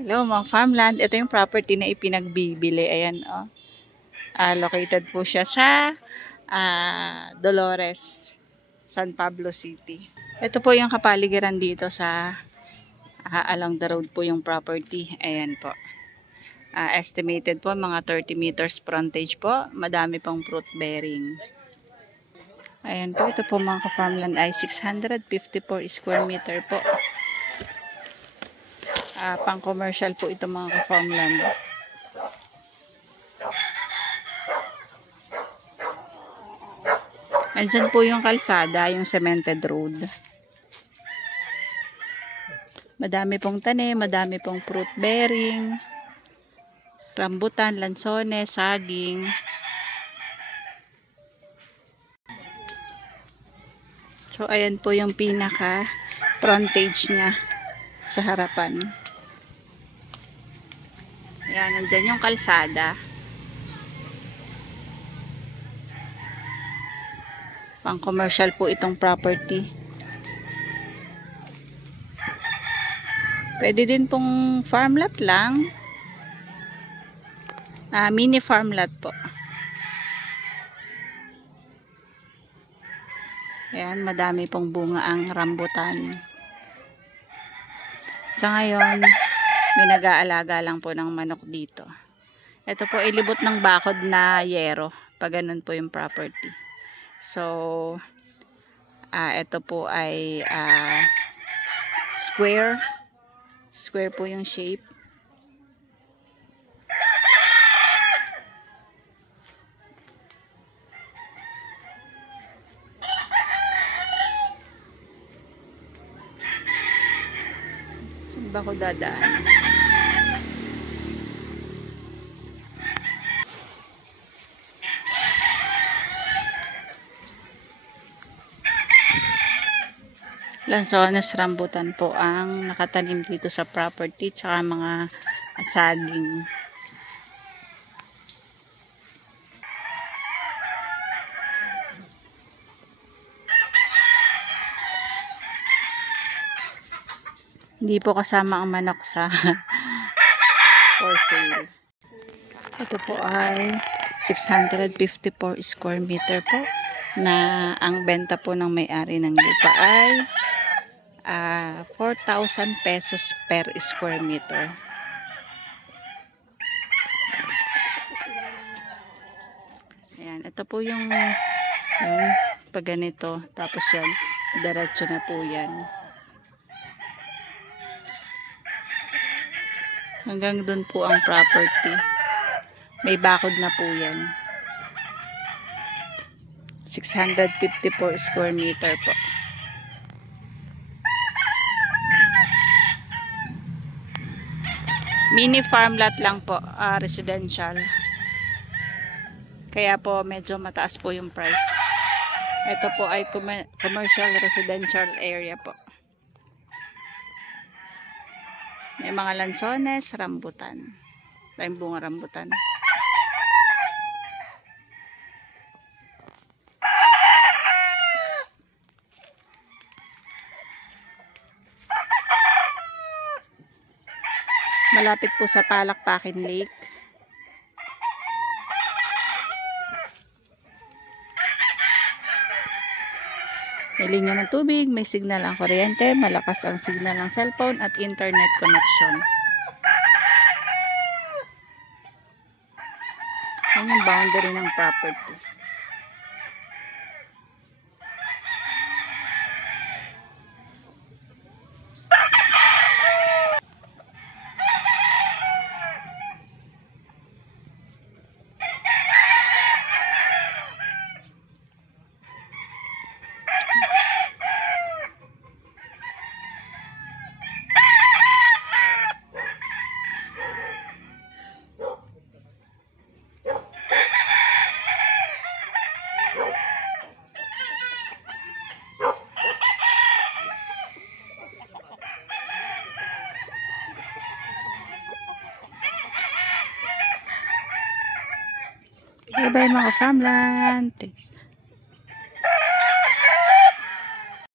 Hello mga farmland, ito yung property na ipinagbibili. Ayan oh. Located po siya sa Dolores, San Pablo City. Ito po yung kapaligiran dito sa along the road po yung property. Ayan po. Estimated po mga 30 meters frontage po. Madami pong fruit bearing. Ayan po, ito po mga ka-farmland ay 654 square meter po. Pang commercial po ito mga ka-farmland. Andyan po yung kalsada, yung cemented road. Madami pong tanim, madami pong fruit bearing, rambutan, lansones, saging. So ayan po yung pinaka frontage niya sa harapan. Ayan, nandyan yung kalsada. Pang commercial po itong property. Pwede din pong farmlot lang. Mini farmlot po. Ayan, madami pong bunga ang rambutan. Sa ngayon, may nag-aalaga lang po ng manok dito. Ito po ilibot ng bakod na yero. Pag ganun po yung property. So, ito po ay square. Square po yung shape. Saan ba ko dadaan? Lansones, rambutan po ang nakatanim dito sa property, tsaka mga saging. Hindi po kasama ang manok sa for sale. Ito po ay 654 square meter po, na ang benta po ng may-ari ng lupa ay 4,000 pesos per square meter. Ayan, ito po yung pag ganito, tapos yan, diretso na po yan. Hanggang dun po ang property. May bakod na po yan. 654 square meter po. Mini farm lot lang po, residential. Kaya po medyo mataas po yung price. Ito po ay commercial residential area po. May mga lansones, rambutan. May bunga rambutan. Malapit po sa Palakpakin Lake. May linya ng tubig, may signal ang kuryente, malakas ang signal ng cellphone at internet connection. Yan yung boundary ng property. Bye-bye mga farmland.